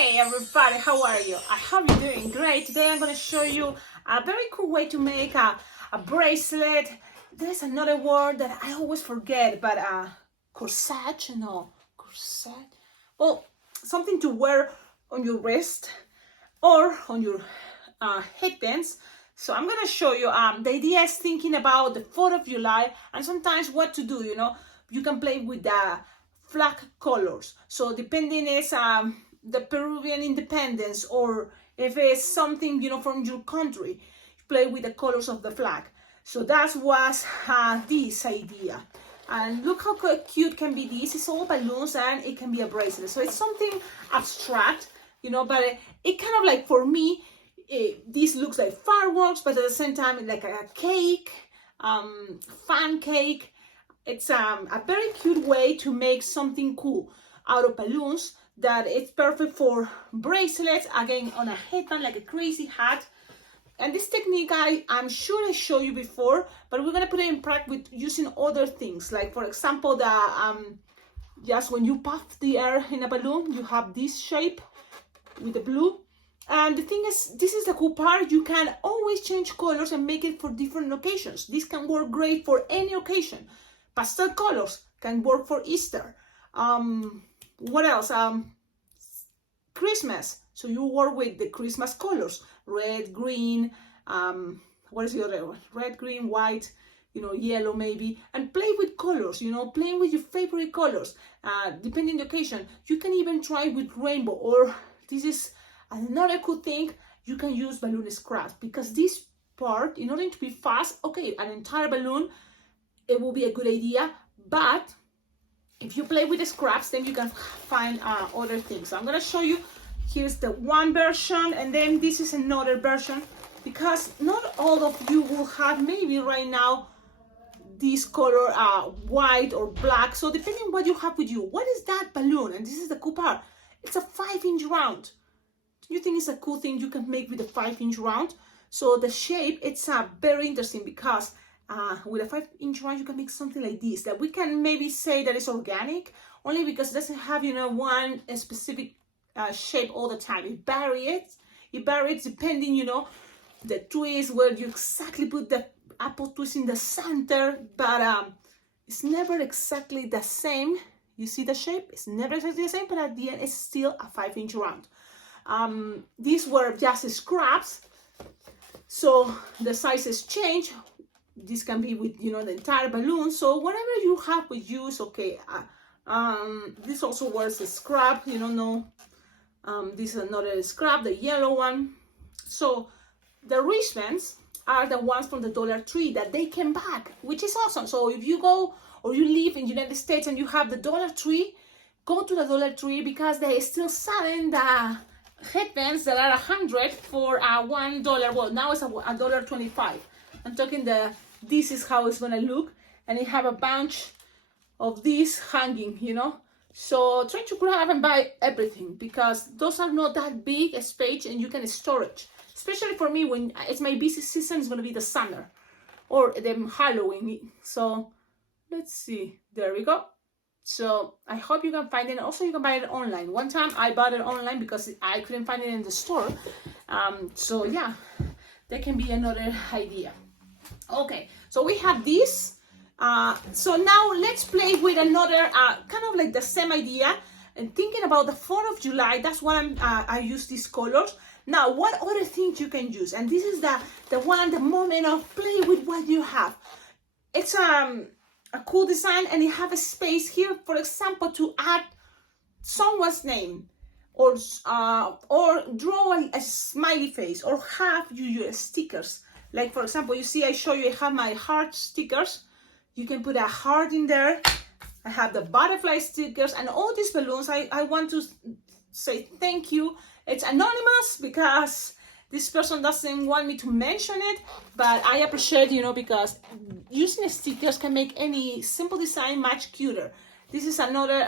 Hey everybody, how are you? I hope you're doing great. Today I'm going to show you a very cool way to make a bracelet. There's another word that I always forget, but corsage, no, corset. Well, something to wear on your wrist or on your headbands. So I'm going to show you, the idea is thinking about the 4th of July and sometimes what to do, you can play with the flag colors. So depending is the Peruvian independence, or if it's something from your country, you play with the colors of the flag. So that was this idea. And look how cute can be this. It's all balloons and it can be a bracelet. So it's something abstract, but it kind of like, for me, this looks like fireworks, but at the same time like a cake, fan cake. It's a very cute way to make something cool out of balloons that it's perfect for bracelets, again on a headband, like a crazy hat. And this technique I'm sure I showed you before, but we're gonna put it in practice with using other things, like for example the just when you puff the air in a balloon, you have this shape with the blue. And the thing is, this is the cool part, you can always change colors and make it for different occasions. This can work great for any occasion. Pastel colors can work for Easter. What else? Christmas. So you work with the Christmas colors, red, green. What is the other one? Red, green, white. Yellow maybe, and play with colors. Playing with your favorite colors. Depending on the occasion, you can even try with rainbow. Or this is another cool thing. You can use balloon scraps, because this part, in order to be fast, okay, an entire balloon, it will be a good idea, but if you play with the scraps, then you can find other things. So I'm going to show you. Here's the one version, and then this is another version, because not all of you will have maybe right now this color white or black. So depending on what you have with you, what is that balloon? And this is the cool part. It's a 5-inch round. Do you think it's a cool thing you can make with a 5-inch round? So the shape, it's very interesting, because with a 5-inch round, you can make something like this, that we can maybe say that it's organic, only because it doesn't have, one specific shape all the time. It varies depending, the twist, where you exactly put the apple twist in the center, but it's never exactly the same. You see the shape? It's never exactly the same, but at the end, it's still a 5-inch round. These were just scraps, so the sizes change. This can be with, the entire balloon. So whatever you have with you is okay. This also was a scrap, this is another scrap, the yellow one. So the wristbands are the ones from the Dollar Tree that they came back, which is awesome. So if you go or you live in the United States and you have the Dollar Tree, go to the Dollar Tree, because they still selling the headbands that are $100 for $1. Well, now it's $1.25. I'm talking this is how it's gonna look, and you have a bunch of these hanging, So try to grab and buy everything, because those are not that big a space, and you can storage. Especially for me, when it's my busy season, it's gonna be the summer or the Halloween. So let's see. There we go. So I hope you can find it. Also, you can buy it online. One time I bought it online because I couldn't find it in the store. So yeah, that can be another idea. Okay, so we have this. So now let's play with another kind of like the same idea, and thinking about the 4th of July. That's what I use these colors. Now, what other things you can use? And this is the moment of play with what you have. It's a cool design, and you have a space here, for example, to add someone's name, or draw a smiley face, or have your stickers. Like for example, you see I show you I have my heart stickers. You can put a heart in there. I have the butterfly stickers, and all these balloons. I want to say thank you. It's anonymous because this person doesn't want me to mention it, but I appreciate, because using stickers can make any simple design much cuter. This is another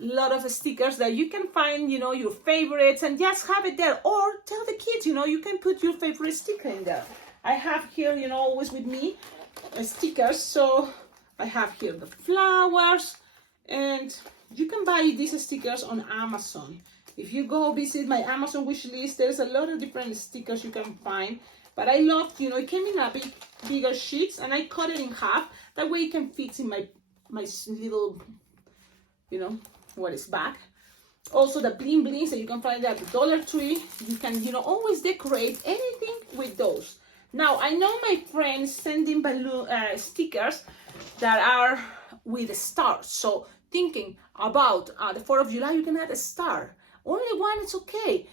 lot of stickers that you can find, your favorites, and just have it there. Or tell the kids, you can put your favorite sticker in there. I have here, always with me, stickers. So I have here the flowers, and you can buy these stickers on Amazon. If you go visit my Amazon wish list, there's a lot of different stickers you can find. But I loved, you know, it came in a bigger sheets, and I cut it in half. That way it can fit in my little, you know, what is back. Also the bling blings that you can find at the Dollar Tree. You can, you know, always decorate anything with those. Now, I know my friends sending balloon stickers that are with stars. So thinking about the 4th of July, you can add a star. Only one, it's okay.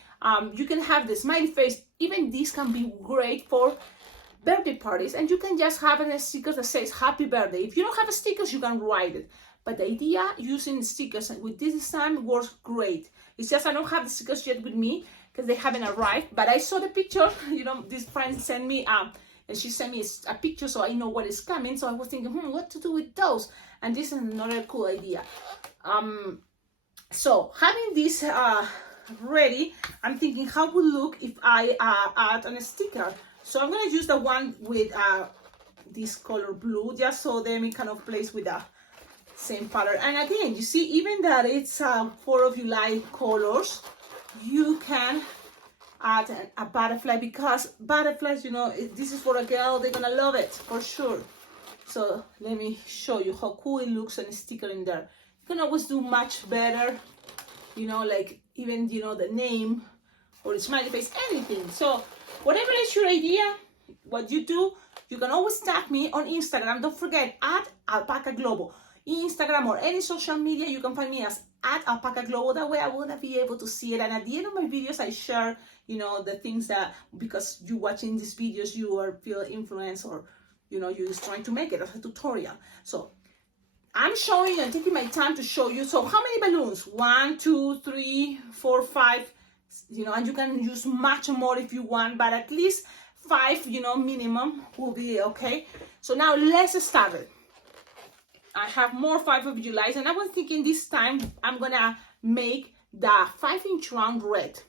You can have the smiley face. Even this can be great for birthday parties, and you can just have a sticker that says happy birthday. If you don't have stickers, you can write it. But the idea using stickers with this design works great. It's just I don't have the stickers yet with me because they haven't arrived. But I saw the picture, you know, this friend sent me and she sent me a picture so I know what is coming. So I was thinking, what to do with those? And this is another cool idea. So having this ready, I'm thinking how would look if I add a sticker. So I'm gonna use the one with this color blue, just so then it kind of plays with the same pattern. And again, you see, even that it's 4th of July colors, you can add a butterfly, because butterflies, you know, this is for a girl, they're gonna love it for sure. So let me show you how cool it looks on a sticker in there. You can always do much better, you know, like even, you know, the name or the smiley face, anything. So whatever is your idea, what you do, you can always tag me on Instagram. Don't forget, @Alpacaglobo. Instagram or any social media, you can find me as @Alpacaglobo. That way I want to be able to see it. And at the end of my videos, I share, you know, the things that, because you watching these videos, you are feel influenced, or, you know, you're just trying to make it as a tutorial. So I'm showing you and taking my time to show you. So how many balloons? 1, 2, 3, 4, 5, you know, and you can use much more if you want, but at least 5, you know, minimum will be okay. So now let's start it. I have more 5th of July, and I was thinking this time I'm gonna make the 5-inch round red,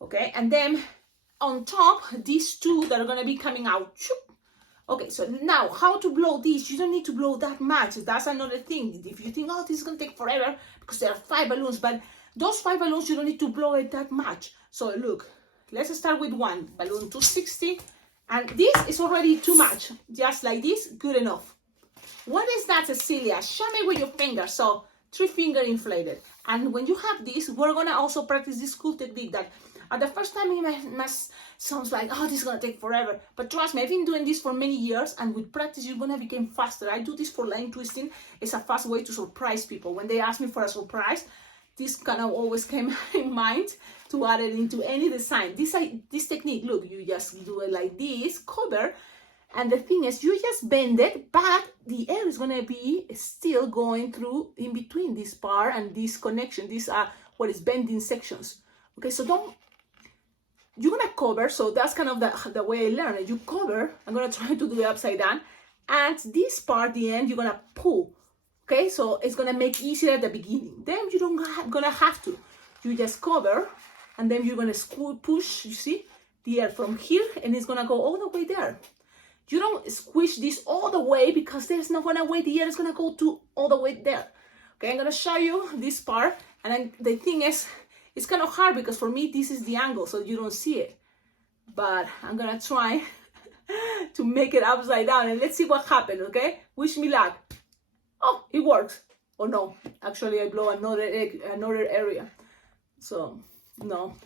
okay? And then on top, these 2 that are gonna be coming out. Okay, so now how to blow these? You don't need to blow that much. That's another thing. If you think, oh, this is gonna take forever because there are 5 balloons, but those 5 balloons, you don't need to blow it that much. So look, let's start with 1 balloon, 260, and this is already too much. Just like this, good enough. What is that, Cecilia? Show me with your finger. So 3-finger inflated. And when you have this, we're gonna also practice this cool technique that at the first time it must sounds like, oh, this is gonna take forever. But trust me, I've been doing this for many years, and with practice, you're gonna become faster. I do this for line twisting. It's a fast way to surprise people. When they ask me for a surprise, this kind of always came in mind to add it into any design. This technique, look, you just do it like this, cover. And the thing is, you just bend it, but the air is gonna be still going through in between this part and this connection. These are what is bending sections. Okay, so you're gonna cover. So that's kind of the way I learned it. You cover. I'm gonna try to do it upside down, and this part, the end, you're gonna pull. Okay, so it's gonna make easier at the beginning. Then you don't gonna have to. You just cover, and then you're gonna push. You see the air from here, and it's gonna go all the way there. You don't squish this all the way because there's not gonna way the air is gonna go to all the way there. Okay, I'm gonna show you this part, and then the thing is, it's kind of hard because for me this is the angle, so you don't see it. But I'm gonna try to make it upside down, and let's see what happens. Okay, wish me luck. Oh, it works. Oh no, actually I blow another area. So no.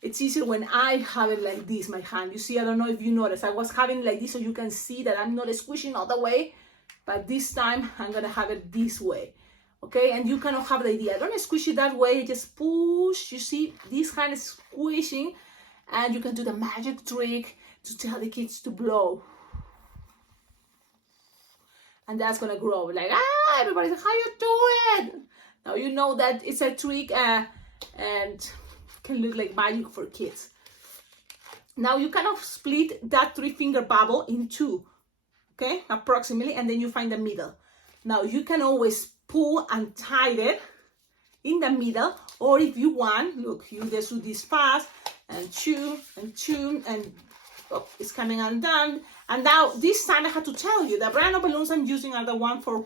It's easier when I have it like this, my hand. You see, I don't know if you noticed. I was having it like this so you can see that I'm not squishing all the way. But this time, I'm going to have it this way. Okay? And you kind of have the idea. Don't squish it that way. Just push. You see, this hand is squishing. And you can do the magic trick to tell the kids to blow. And that's going to grow. Like, everybody's like, how you do it? Now you know that it's a trick and can look like magic for kids. Now you kind of split that 3-finger bubble in 2, okay, approximately, and then you find the middle. Now you can always pull and tie it in the middle, or if you want, look, you just do this fast and chew, and oh, it's coming undone. And now this time I have to tell you, the brand of balloons I'm using are the one from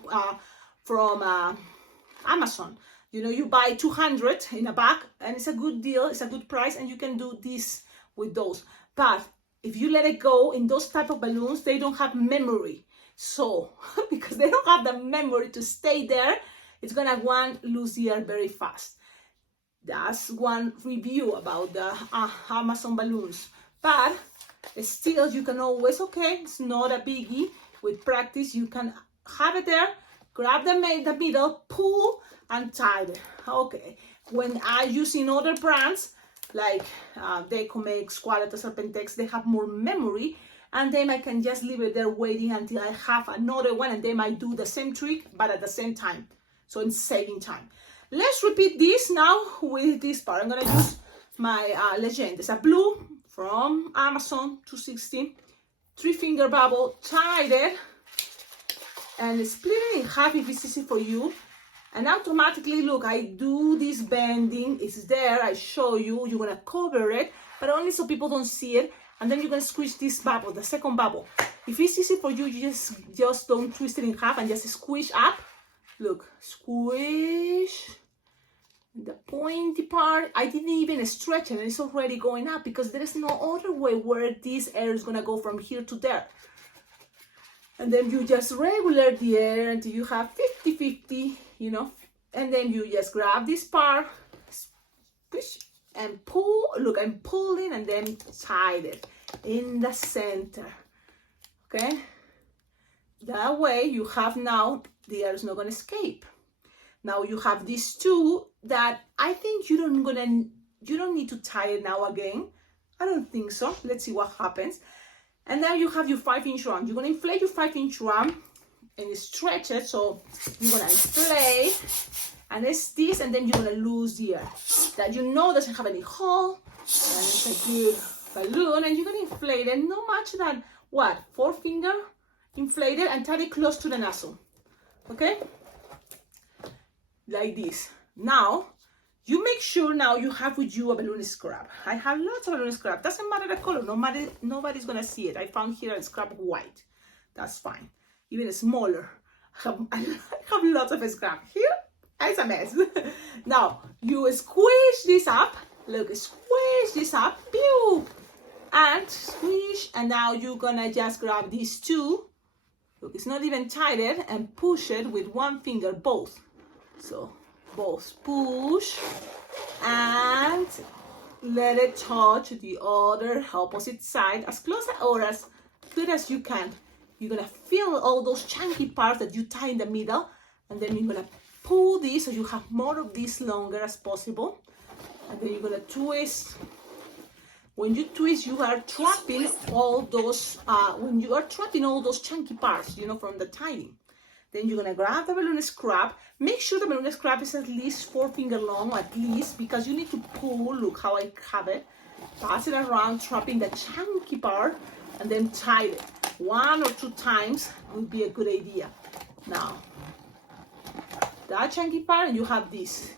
Amazon. You know, you buy 200 in a bag and it's a good deal, it's a good price, and you can do this with those. But if you let it go in those type of balloons, they don't have memory. So, because they don't have the memory to stay there, it's gonna lose the air very fast. That's one review about the Amazon balloons. But still, you can always, okay, it's not a biggie. With practice, you can have it there, grab the middle, pull, and tie it. Okay. When I use in other brands, like Decomake, Squalet, Serpentex, they have more memory, and then I can just leave it there waiting until I have another one, and then I do the same trick, but at the same time. So it's saving time. Let's repeat this now with this part. I'm gonna use my Legend. It's a blue from Amazon, 260, 3-finger bubble, tied it, and split it in half if it's easy for you. And automatically, look, I do this bending, it's there, I show you, you're gonna cover it, but only so people don't see it, and then you're gonna squish this bubble, the second bubble. If it's easy for you, you just don't twist it in half and just squish up. Look, squish the pointy part. I didn't even stretch it, and it's already going up because there is no other way where this air is gonna go from here to there. And then you just regular the air until you have 50-50, you know, and then you just grab this part, push and pull. Look, I'm pulling and then tie it in the center. Okay, that way you have now the air is not going to escape. Now you have these two that I think you don't need to tie it now again. I don't think so. Let's see what happens. And now you have your 5-inch round. You're going to inflate your 5-inch round and stretch it. So you're going to inflate, and it's this, and then you're going to lose the air. That you know doesn't have any hole, and it's a good balloon, and you're going to inflate it no much than, what, 4-finger? Inflate it and tie it close to the nozzle. Okay? Like this. Now, you make sure now you have with you a balloon scrap. I have lots of balloon scrap. Doesn't matter the color. Nobody's gonna see it. I found here a scrap of white. That's fine. Even smaller. I have lots of scrap. Here, it's a mess. Now, you squish this up. Look, squish this up. Pew! And squish. And now you're gonna just grab these two. Look, it's not even tied, and push it with one finger, both. So, both push and let it touch the other opposite side as close or as good as you can. You're gonna feel all those chunky parts that you tie in the middle, and then you're gonna pull this so you have more of this longer as possible, and then you're gonna twist. When you twist, you are trapping all those chunky parts, you know, from the tying. Then you're gonna grab the balloon scrap. Make sure the balloon scrap is at least 4-finger long, at least, because you need to pull. Look how I have it. Pass it around, trapping the chunky part, and then tie it. 1 or 2 times would be a good idea. Now, that chunky part, and you have this.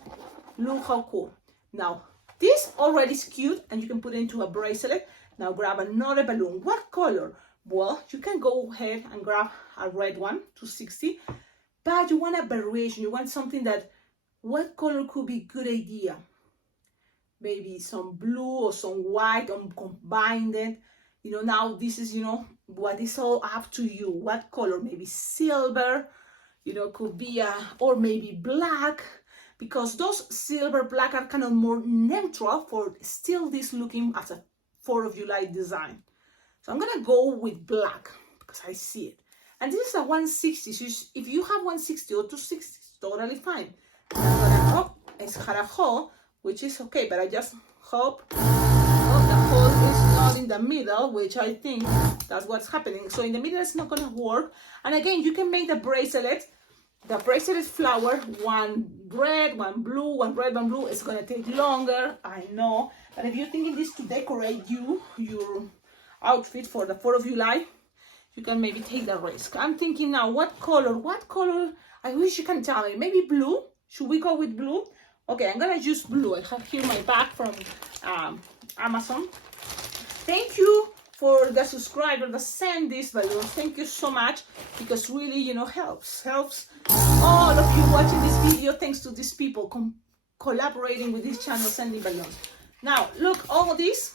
Look how cool. Now, this already is cute, and you can put it into a bracelet. Now grab another balloon. What color? Well, you can go ahead and grab a red one, 260, but you want a variation. You want something that, what color could be good idea? Maybe some blue or some white or combined it. You know, now this is, you know, what is all up to you. What color? Maybe silver, you know, could be or maybe black, because those silver, black are kind of more neutral for still this looking as a 4th of July design. So I'm gonna go with black because I see it. And this is a 160, so if you have 160 or 260, it's totally fine. And I'm gonna hope it's had a hole, which is okay, but I just hope the hole is not in the middle, which I think that's what's happening. So in the middle, it's not gonna work. And again, you can make the bracelet flower, one red, one blue, one red, one blue. It's gonna take longer, I know. But if you're thinking this to decorate your outfit for the 4th of July, you can maybe take the risk. I'm thinking now, what color? I wish you can tell me. Maybe blue? Should we go with blue? Okay, I'm gonna use blue. I have here my bag from Amazon. Thank you for the subscriber that send these balloons. Thank you so much, because really, you know, helps all of you watching this video. Thanks to these people collaborating with this channel, sending balloons. Now look, all of this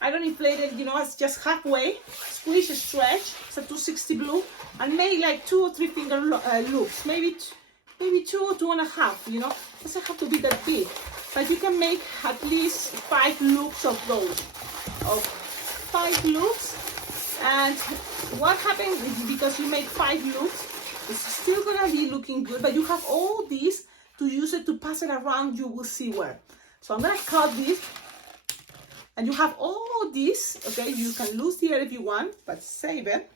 I don't inflate it, you know, it's just halfway, squish, stretch. It's a 260 blue, and make like 2 or 3 finger loops, maybe 2 or 2.5, you know, it doesn't have to be that big, but you can make at least 5 loops of those, of 5 loops. And what happens is, because you make 5 loops, it's still gonna be looking good, but you have all these to use it to pass it around. You will see where. So I'm gonna cut this, and you have all this. Okay, you can lose the air if you want, but save it,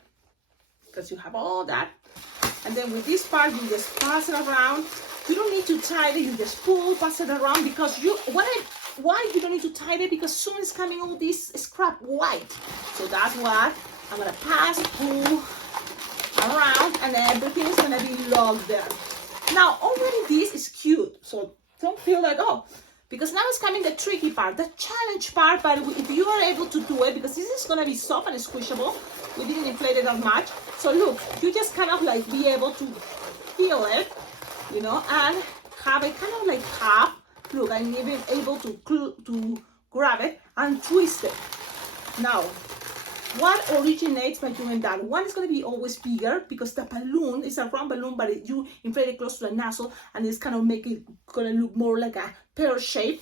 because you have all that. And then with this part, you just pass it around. You don't need to tie it, you just pull, pass it around, because why you don't need to tie it? Because soon it's coming all this scrap white. So that's what I'm gonna pass, pull around, and everything is gonna be locked there. Now already this is cute, so don't feel like, oh, because now it's coming the tricky part, the challenge part. But if you are able to do it, because this is gonna be soft and squishable, we didn't inflate it that much. So look, you just kind of like be able to feel it, you know, and have it kind of like half. Look, I'm even able to grab it and twist it. Now, what originates by doing that? One is going to be always bigger, because the balloon is a round balloon, but you inflate it close to the nozzle, and it's kind of make it going to look more like a pear shape.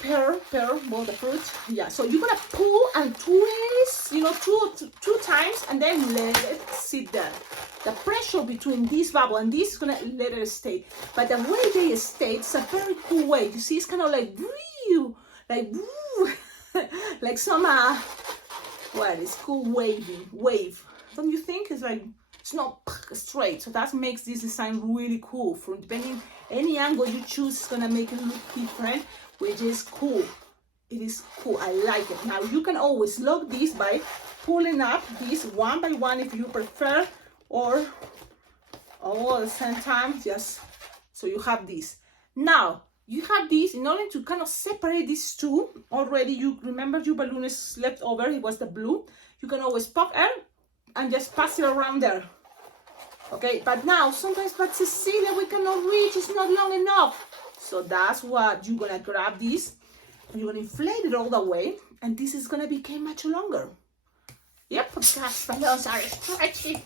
Pear, well, the fruit. Yeah, so you're going to pull and twist, you know, two times, and then let it sit there. The pressure between this bubble and this is going to let it stay. But the way they stay, it's a very cool way. You see, it's kind of like, like some, well, it's cool wave. Don't you think? It's like, it's not straight. So that makes this design really cool. From depending any angle you choose, it's gonna make it look different, which is cool. It is cool. I like it. Now you can always lock this by pulling up these one by one if you prefer, or all at the same time, just so you have this. Now you have this, in order to kind of separate these two. Already, you remember your balloon is left over, it was the blue. You can always pop air and just pass it around there. Okay, but now sometimes, but Cecilia, we cannot reach, it's not long enough. So that's what you're gonna grab this, and you're gonna inflate it all the way, and this is gonna become much longer. Yep, because balloons are stretchy.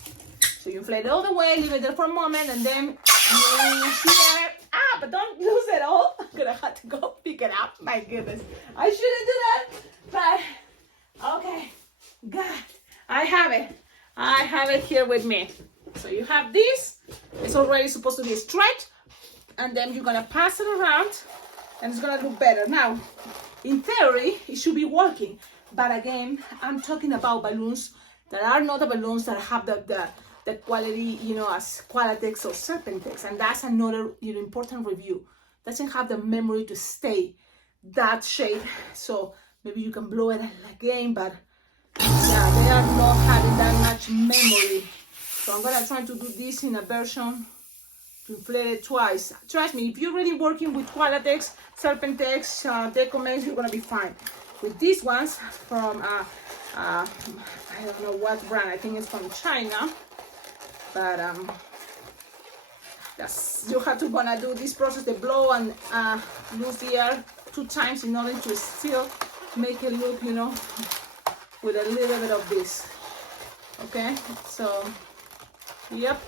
So you inflate it all the way, leave it there for a moment, and then here. But don't lose it all. I'm gonna have to go pick it up. My goodness, I shouldn't do that, but okay, God, I have it here with me. So you have this, it's already supposed to be straight, and then you're gonna pass it around, and it's gonna look better. Now, in theory, it should be working, but again, I'm talking about balloons that are not the balloons that have the quality, you know, as Qualatex or Serpentex, and that's another, you know, important review. Doesn't have the memory to stay that shape, so maybe you can blow it again, but yeah, they are not having that much memory. So I'm gonna try to do this in a version to inflate it twice. Trust me, if you're already working with Qualatex, Serpentex, Decomex, you're gonna be fine. With these ones from I don't know what brand, I think it's from China. But yes, you have to gonna do this process, the blow and lose the air 2 times in order to still make it look, you know, with a little bit of this. Okay, so yep,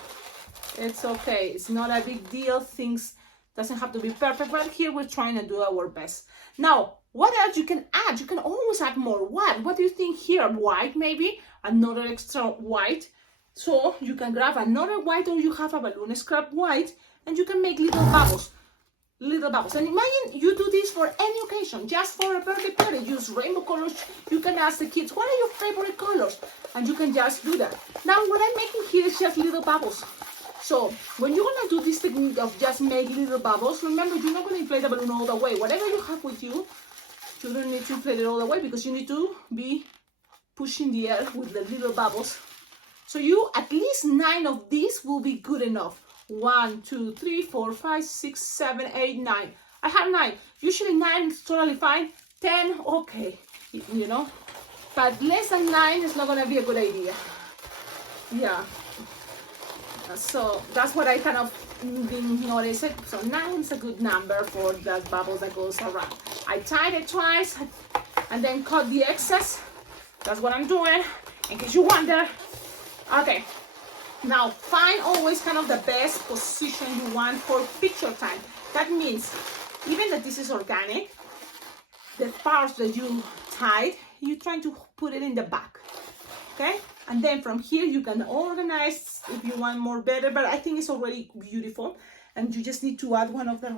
it's okay. It's not a big deal. Things doesn't have to be perfect, but here we're trying to do our best. Now, what else you can add? You can always add more. What do you think here? White, maybe another extra white. So you can grab another white, or you have a balloon scrap white, and you can make little bubbles. And imagine you do this for any occasion, just for a birthday party. Use rainbow colors. You can ask the kids, what are your favorite colors? And you can just do that. Now what I'm making here is just little bubbles. So when you're gonna do this technique of just make little bubbles, remember, you're not gonna inflate the balloon all the way. Whatever you have with you, you don't need to inflate it all the way, because you need to be pushing the air with the little bubbles. So you, at least 9 of these will be good enough. 1, 2, 3, 4, 5, 6, 7, 8, 9. I have 9. Usually 9 is totally fine. 10, okay. You know, but less than 9 is not gonna be a good idea. Yeah. So that's what I kind of been noticing. So 9 is a good number for that bubble that goes around. I tied it twice and then cut the excess. That's what I'm doing, in case you wonder. Okay, now find always kind of the best position you want for picture time. That means, even that this is organic, the parts that you tied, you're trying to put it in the back, okay? And then from here you can organize if you want more better, but I think it's already beautiful. And you just need to add one of the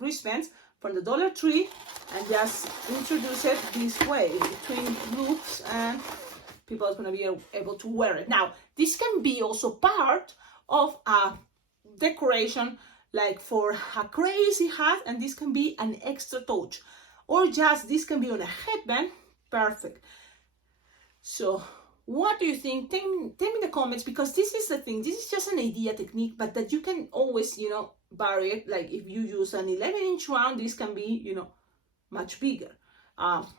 wristbands from the Dollar Tree and just introduce it this way between groups, and people are going to be able to wear it. Now, this can be also part of a decoration, like for a crazy hat, and this can be an extra touch, or just this can be on a headband. Perfect. So what do you think? Tell me in the comments, because this is the thing, this is just an idea technique, but that you can always, you know, vary it. Like if you use an 11-inch round, this can be, you know, much bigger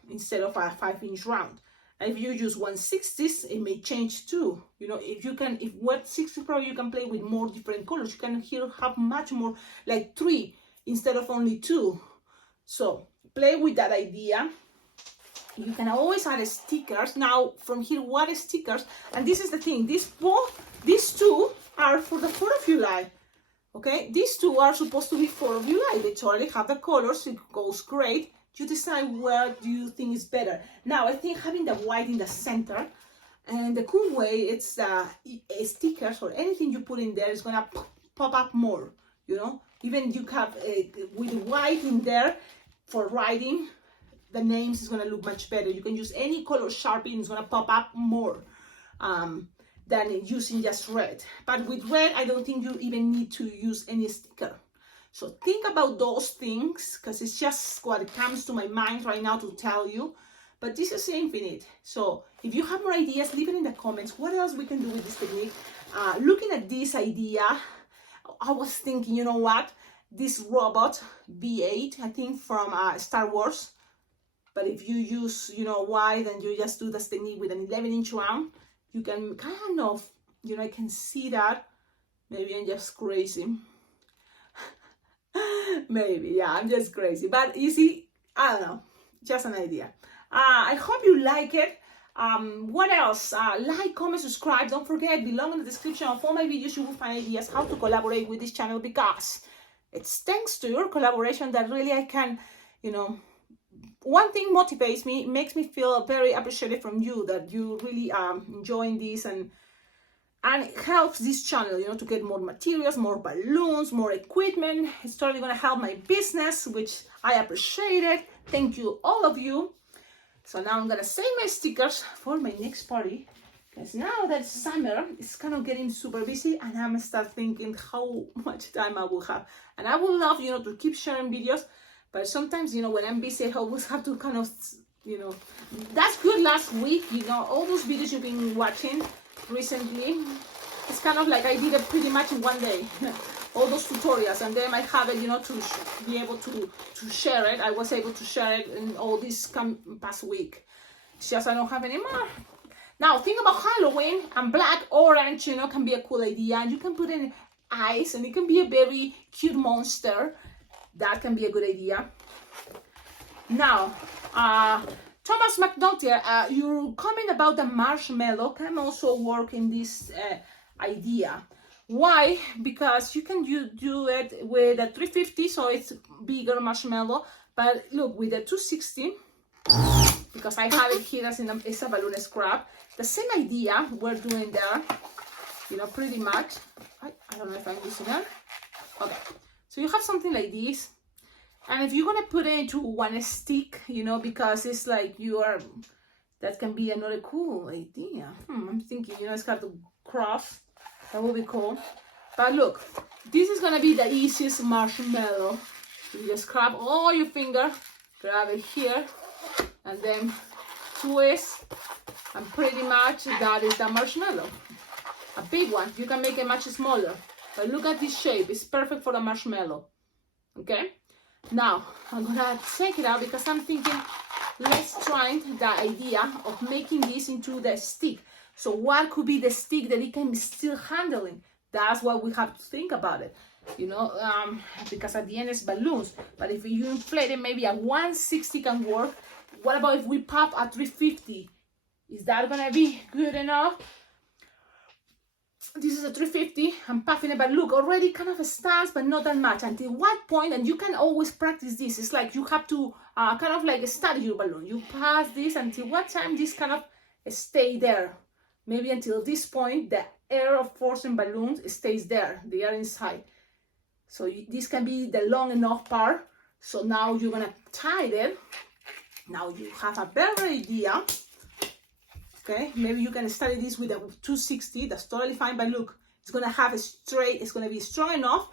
instead of a 5-inch round. And if you use 1/60, it may change too. You know, if 1/60 Pro, you can play with more different colors. You can here have much more, like 3 instead of only 2. So play with that idea. You can always add stickers. Now from here, what is stickers? And this is the thing, these two are for the 4th of July. Okay, these two are supposed to be 4th of July. They totally have the colors, it goes great. You decide where do you think is better. Now I think having the white in the center, and the cool way, it's stickers or anything you put in there is gonna pop up more, you know. Even you have with white in there for writing, the names is gonna look much better. You can use any color Sharpie and it's gonna pop up more than using just red. But with red, I don't think you even need to use any sticker. So think about those things, because it's just what comes to my mind right now to tell you. But this is infinite. So if you have more ideas, leave it in the comments. What else we can do with this technique? Looking at this idea, I was thinking, you know what? This robot, B8, I think from Star Wars. But if you use, you know, wide and you just do this technique with an 11-inch round, you can kind of, you know, I can see that. Maybe I'm just crazy. Maybe, yeah, I'm just crazy. But you see, I don't know, just an idea. I hope you like it. What else? Like, comment, subscribe. Don't forget, below in the description of all my videos, you will find ideas how to collaborate with this channel, because it's thanks to your collaboration that really I can, you know, one thing motivates me, makes me feel very appreciated from you, that you really enjoying this, and it helps this channel, you know, to get more materials, more balloons, more equipment. It's totally going to help my business, which I appreciate it. Thank you, all of you. So now I'm going to save my stickers for my next party, because now that summer is kind of getting super busy, and I'm going to start thinking how much time I will have. And I would love, you know, to keep sharing videos, but sometimes, you know, when I'm busy, I always have to kind of, you know, that's good last week, you know, all those videos you've been watching recently, it's kind of like I did it pretty much in one day. All those tutorials, and then I have it, you know, to be able to share it. I was able to share it in all this past week. It's just I don't have any more. Now think about Halloween, and black, orange, you know, can be a cool idea, and you can put in eyes, and it can be a very cute monster. That can be a good idea. Now, Thomas McNulty, your comment about the marshmallow can also work in this idea. Why? Because you can do it with a 350, so it's bigger marshmallow. But look, with a 260, because I have it here as it's a balloon scrap, the same idea we're doing there, you know, pretty much. I don't know if I'm using it. Okay, so you have something like this. And if you're gonna put it into one stick, you know, because it's like that can be another cool idea. I'm thinking, you know, it's got to cross. That will be cool. But look, this is gonna be the easiest marshmallow. You just grab all your finger, grab it here, and then twist, and pretty much that is the marshmallow. A big one. You can make it much smaller. But look at this shape. It's perfect for the marshmallow. Okay? Now, I'm gonna take it out because I'm thinking let's try the idea of making this into the stick. So what could be the stick that it can still handling? That's what we have to think about it, you know, because at the end it's balloons. But if you inflate it, maybe a 160 can work. What about if we pop a 350? Is that gonna be good enough? This is a 350. I'm puffing it, but look, already kind of a stance, but not that much. Until what point, and you can always practice this. It's like you have to kind of like study your balloon. You pass this until what time this kind of stay there. Maybe until this point, the air of force in balloons stays there. They are inside. So this can be the long enough part. So now you're gonna tie it. Now you have a better idea. Okay, maybe you can study this with a 260. That's totally fine. But look, it's gonna have a straight. It's gonna be strong enough.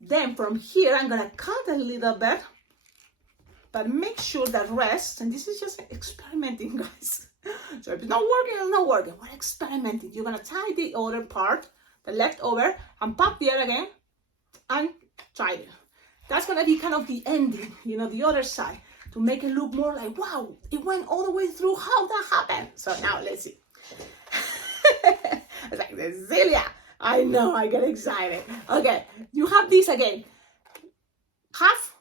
Then from here, I'm gonna cut a little bit, but make sure that rest. And this is just experimenting, guys. So if it's not working, it's not working. We're experimenting. You're gonna tie the other part, the leftover, and pop the other again, and tie it. That's gonna be kind of the ending, you know, the other side, to make it look more like, wow, it went all the way through. How that happened? So now let's see. It's like, Cecilia, I know, I get excited. Okay, you have this again. Half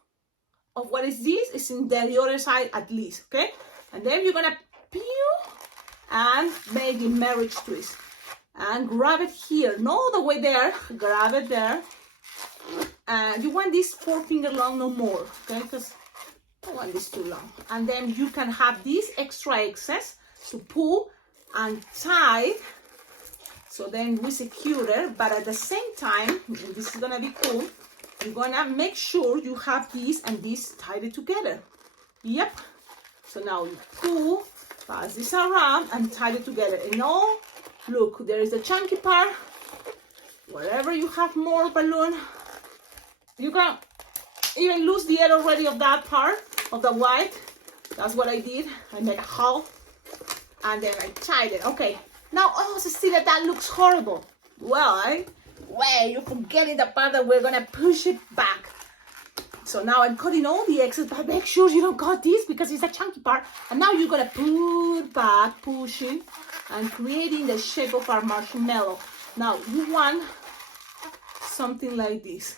of what is this is in the other side at least, okay? And then you're gonna pew and make a marriage twist. And grab it here, not all the way there, grab it there. And you want this 4-finger long, no more, okay? Because I don't want this too long. And then you can have this extra excess to pull and tie. So then we secure it, but at the same time, and this is gonna be cool, you're gonna make sure you have this and this tied it together. Yep. So now you pull, pass this around and tie it together. And now, look, there is the chunky part. Wherever you have more balloon, you can even lose the end already of that part of the white. That's what I did. I made a half and then I tied it. Okay, now, oh, Cecilia, that looks horrible. Well, wait, you're forgetting the part that we're gonna push it back. So now I'm cutting all the excess, but make sure you don't cut this because it's a chunky part. And now you're gonna put back, pushing and creating the shape of our marshmallow. Now you want something like this.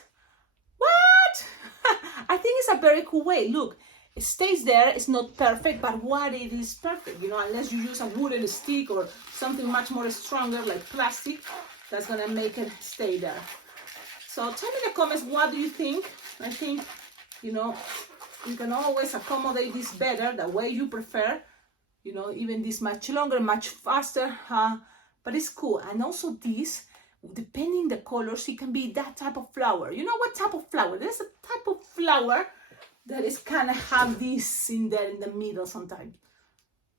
I think it's a very cool way. Look, it stays there. It's not perfect, but what it is perfect, you know, unless you use a wooden stick or something much more stronger like plastic, that's gonna make it stay there. So tell me in the comments, what do you think? I think, you know, you can always accommodate this better, the way you prefer, you know, even this much longer, much faster, but it's cool. And also this, depending the colors, it can be that type of flower. You know what type of flower? There's a type of flower that is kind of have this in there in the middle sometimes.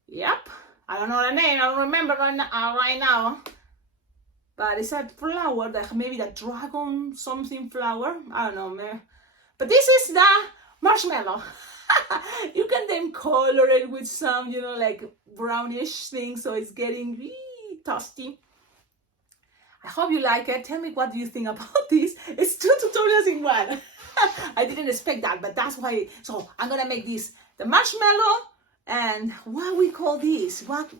Yep, I don't know the name, I don't remember right now. But it's a flower that maybe the dragon something flower. I don't know, man. But this is the marshmallow. You can then color it with some, you know, like brownish thing, so it's getting really toasty. I hope you like it. Tell me what do you think about this. It's 2 tutorials in one. I didn't expect that, but that's why. So I'm gonna make this the marshmallow and what we call this. What?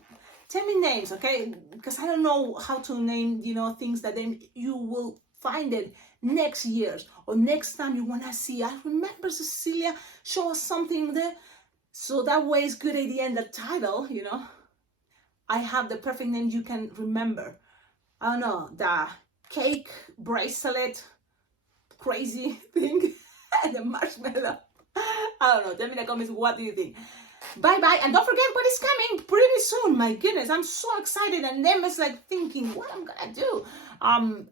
Tell me names, okay? Because I don't know how to name, you know, things that then you will find it next year or next time you wanna see. I remember Cecilia show us something there, so that way it's good idea in the title, you know. I have the perfect name you can remember. I don't know, the cake bracelet crazy thing and the marshmallow. I don't know, tell me in the comments, what do you think? Bye bye, and don't forget what is coming pretty soon. My goodness, I'm so excited, and then it's like thinking what I'm gonna do.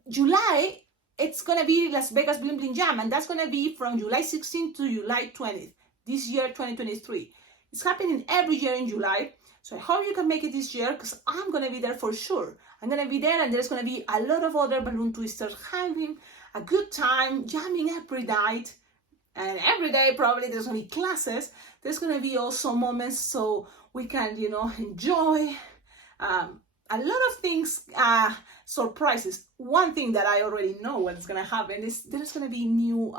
July, it's gonna be Las Vegas Bling Bling Jam, and that's gonna be from July 16th to July 20th this year, 2023. It's happening every year in July. So I hope you can make it this year, because I'm going to be there for sure. I'm going to be there, and there's going to be a lot of other balloon twisters having a good time, jamming every night. And every day probably there's going to be classes. There's going to be also moments so we can, you know, enjoy a lot of things, surprises. One thing that I already know what's going to happen is there's going to be new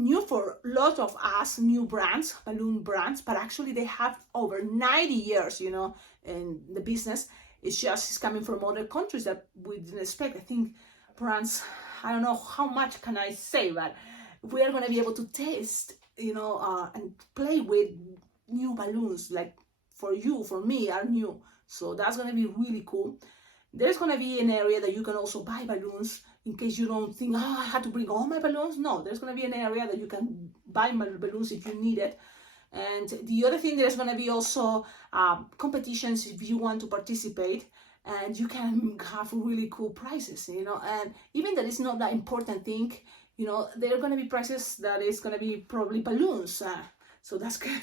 new for a lot of us, new brands, balloon brands, but actually they have over 90 years, you know, in the business. It's coming from other countries that we didn't expect. I think brands, I don't know how much can I say, but we are going to be able to taste, you know, and play with new balloons, like for you, for me, are new. So that's going to be really cool. There's going to be an area that you can also buy balloons in case you don't think, oh, I have to bring all my balloons. No, there's going to be an area that you can buy my balloons if you need it. And the other thing, there's going to be also competitions if you want to participate, and you can have really cool prizes, you know. And even that is not that important thing, you know, there are going to be prizes that is going to be probably balloons. So that's good.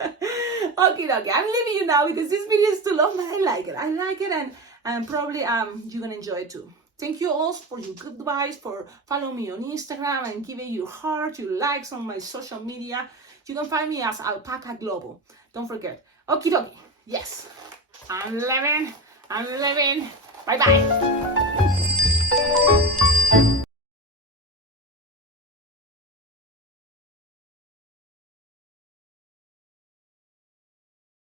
Okay, I'm leaving you now because this video is too long, but I like it, and probably you're going to enjoy it too. Thank you all for your good advice, for following me on Instagram and giving your heart, your likes on my social media. You can find me as Alpacaglobo. Don't forget. Okie dokie. Yes. I'm living. Bye-bye.